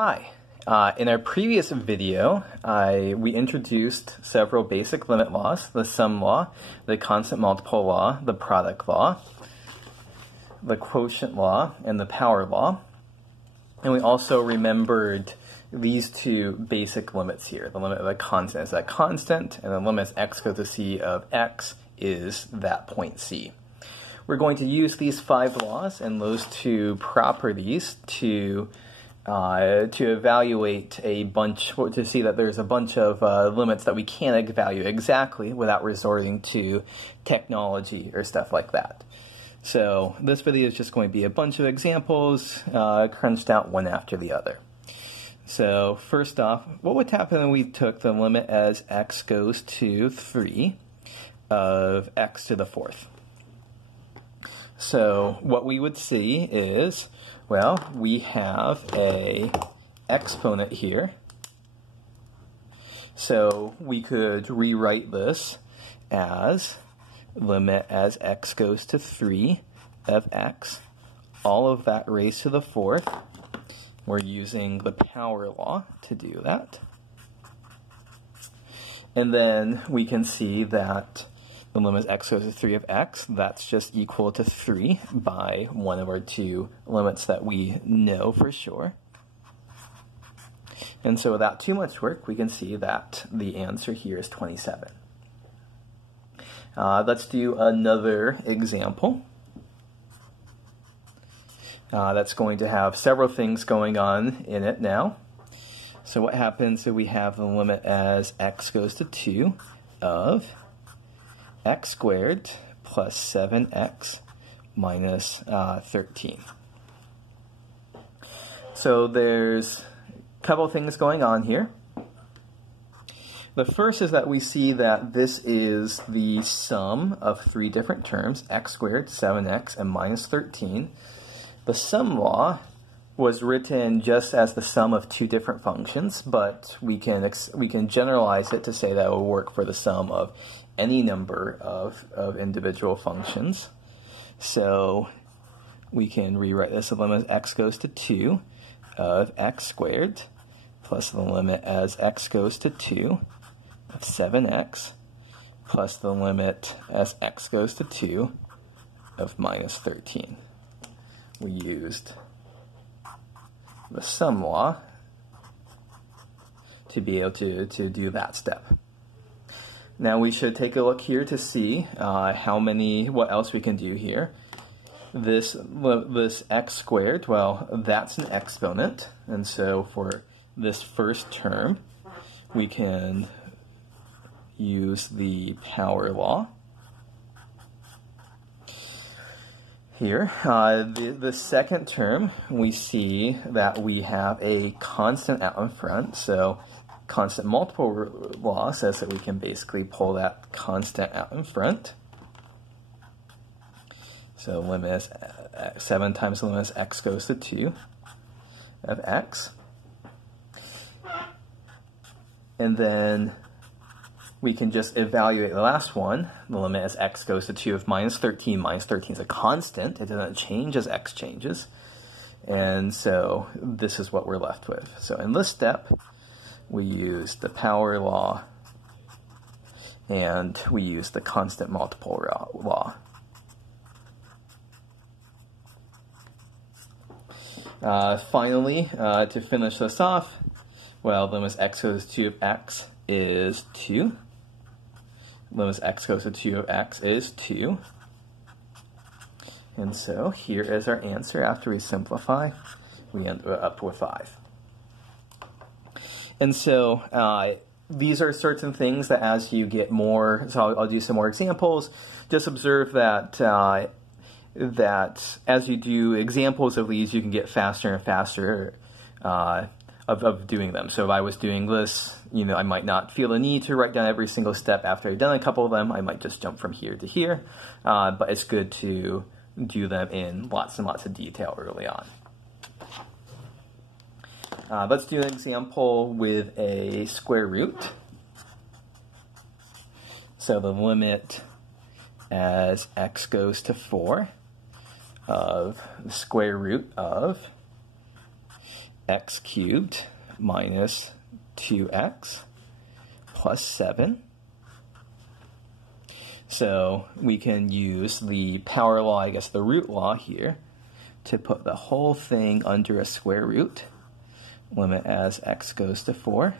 Hi. In our previous video, we introduced several basic limit laws: the sum law, the constant multiple law, the product law, the quotient law, and the power law. And we also remembered these two basic limits here. The limit of a constant is that constant, and the limit as x goes to c of x is that point c. We're going to use these 5 laws and those 2 properties to evaluate a bunch, to see that there's a bunch of limits that we can't evaluate exactly without resorting to technology or stuff like that. So this video is just going to be a bunch of examples crunched out one after the other. So first off, what would happen if we took the limit as x goes to 3 of x to the 4th? So what we would see is, well, we have a exponent here. So we could rewrite this as limit as x goes to 3 of x, all of that raised to the 4th. We're using the power law to do that. And then we can see that the limit as x goes to 3 of x, that's just equal to 3 by one of our 2 limits that we know for sure. And so without too much work, we can see that the answer here is 27. Let's do another example. That's going to have several things going on in it now. So what happens if we have the limit as x goes to 2 of x squared plus 7x minus 13. So there's a couple things going on here. The first is that we see that this is the sum of 3 different terms, x squared, 7x, and minus 13. The sum law was written just as the sum of 2 different functions, but we can generalize it to say that it will work for the sum of any number of individual functions. So we can rewrite this as limit as x goes to 2 of x squared plus the limit as x goes to 2 of 7x plus the limit as x goes to 2 of minus 13. We used the sum law to be able to do that step. Now we should take a look here to see what else we can do here. This x squared, well, that's an exponent, and so for this first term, we can use the power law. Here, the second term, we see that we have a constant out in front, so constant multiple law says that we can basically pull that constant out in front. So limit is 7 times the limit as x goes to 2 of x. And then we can just evaluate the last one. The limit as x goes to 2 of minus 13. Minus 13 is a constant. It doesn't change as x changes. And so this is what we're left with. So in this step, we use the power law and we use the constant multiple law. Finally, to finish this off, well, limit as x goes to 2 of x is 2. Limit as x goes to 2 of x is 2. And so here is our answer. After we simplify, we end up with 5. And so these are certain things that as you get more, so I'll do some more examples, just observe that that as you do examples of these, you can get faster and faster of doing them. So if I was doing this, I might not feel the need to write down every single step after I've done a couple of them. I might just jump from here to here, but it's good to do them in lots and lots of detail early on. Let's do an example with a square root. So the limit as x goes to 4 of the square root of x cubed minus 2x plus 7. So we can use the power law, I guess the root law here, to put the whole thing under a square root. Limit as x goes to 4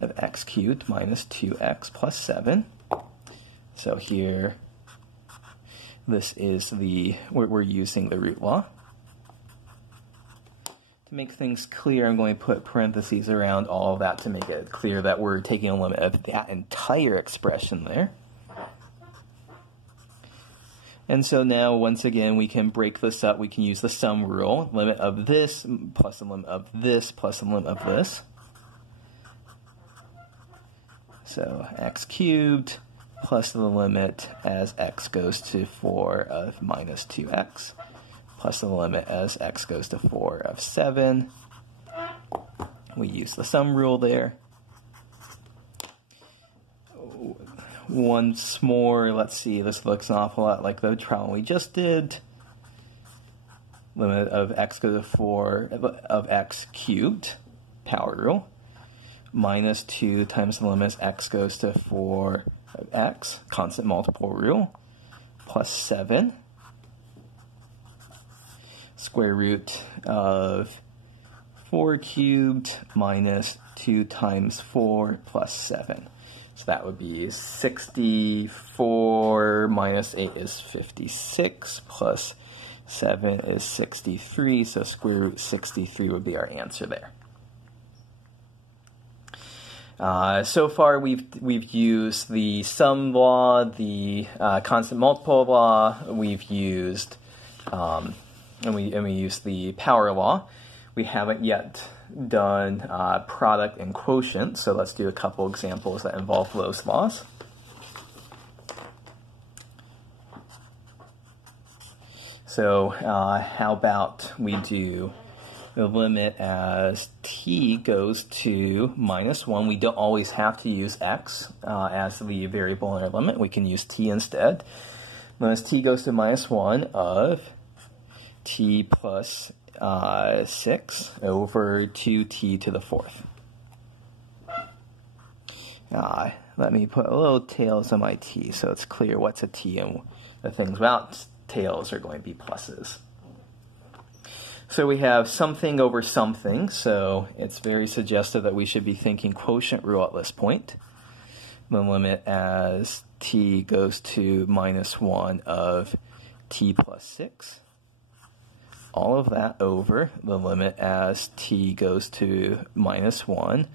of x cubed minus 2x plus 7. So here, this is we're using the root law. To make things clear, I'm going to put parentheses around all of that to make it clear that we're taking a limit of that entire expression there. And so now, once again, we can break this up. We can use the sum rule. Limit of this plus the limit of this plus the limit of this. So x cubed plus the limit as x goes to 4 of minus 2x plus the limit as x goes to 4 of 7. We use the sum rule there. Once more, let's see, this looks an awful lot like the problem we just did. Limit of x goes to 4 of x cubed, power rule, minus 2 times the limit x goes to 4 of x, constant multiple rule, plus 7, square root of 4 cubed minus 2 times 4 plus 7. So that would be 64 minus 8 is 56, plus 7 is 63, so square root 63 would be our answer there. So far we've used the sum law, the constant multiple law, we've used, and we used the power law. We haven't yet done product and quotient, so let's do a couple examples that involve those laws. So how about we do the limit as t goes to minus 1. We don't always have to use x as the variable in our limit. We can use t instead. Limit as t goes to minus 1 of t plus 6 over 2t to the 4th. Let me put a little tails on my t so it's clear what's a t, and the things without tails are going to be pluses. So we have something over something, so it's very suggestive that we should be thinking quotient rule at this point. The limit as t goes to minus 1 of t plus 6. All of that over the limit as t goes to minus 1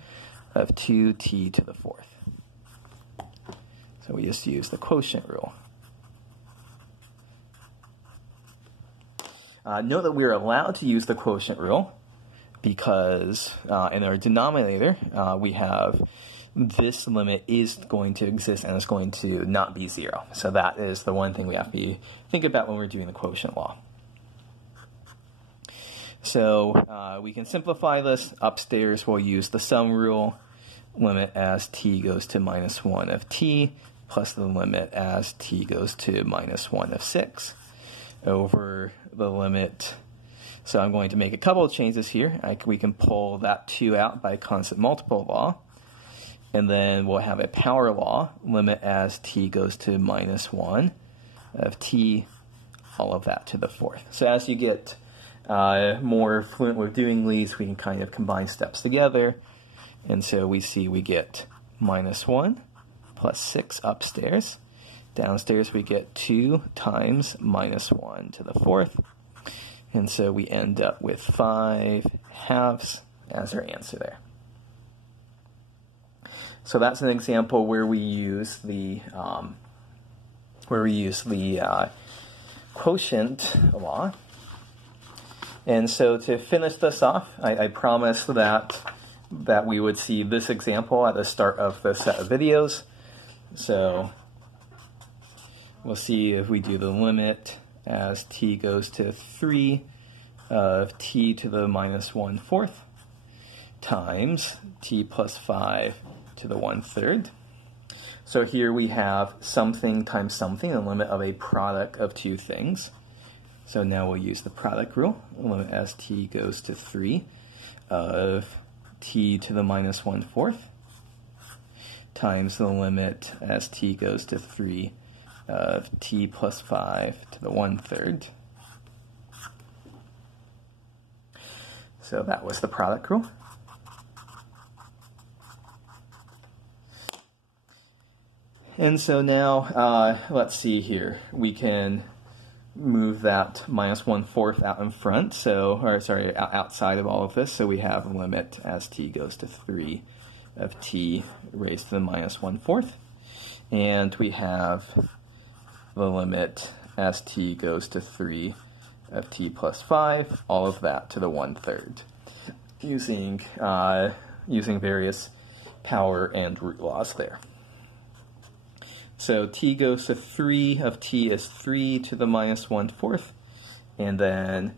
of 2t to the 4th. So we just use the quotient rule. Note that we're allowed to use the quotient rule because in our denominator we have this limit is going to exist and it's going to not be 0. So that is the one thing we have to think about when we're doing the quotient law. So we can simplify this. Upstairs we'll use the sum rule. Limit as t goes to minus 1 of t plus the limit as t goes to minus 1 of 6 over the limit. So I'm going to make a couple of changes here. We can pull that 2 out by constant multiple law. And then we'll have a power law, limit as t goes to minus 1 of t, all of that to the 4th. So as you get more fluent with doing these, we can kind of combine steps together. And so we see we get minus 1 plus 6 upstairs. Downstairs we get 2 times minus 1 to the 4th. And so we end up with 5 halves as our answer there. So that's an example where we use the quotient law. And so to finish this off, I promised that we would see this example at the start of the set of videos. So we'll see if we do the limit as t goes to 3 of t to the minus 1/4 times t plus 5 to the 1/3. So here we have something times something, the limit of a product of two things. So now we'll use the product rule. Limit as t goes to 3 of t to the minus 1/4 times the limit as t goes to 3 of t plus 5 to the 1/3. So that was the product rule. And so now, let's see here. We can move that minus 1/4 out in front, outside of all of this. So we have a limit as t goes to 3 of t raised to the minus 1/4. And we have the limit as t goes to 3 of t plus 5, all of that to the 1/3, using various power and root laws there. So t goes to 3 of t is 3 to the minus 1/4, and then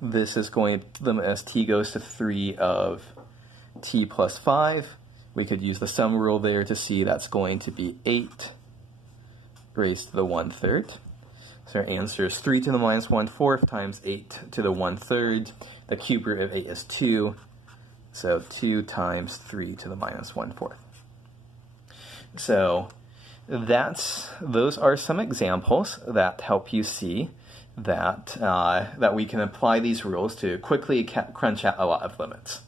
this is going to limit as t goes to 3 of t plus 5. We could use the sum rule there to see that's going to be 8 raised to the 1/3. So our answer is 3 to the minus 1/4 times 8 to the 1/3. The cube root of 8 is 2, so 2 times 3 to the minus 1/4. So those are some examples that help you see that we can apply these rules to quickly crunch out a lot of limits.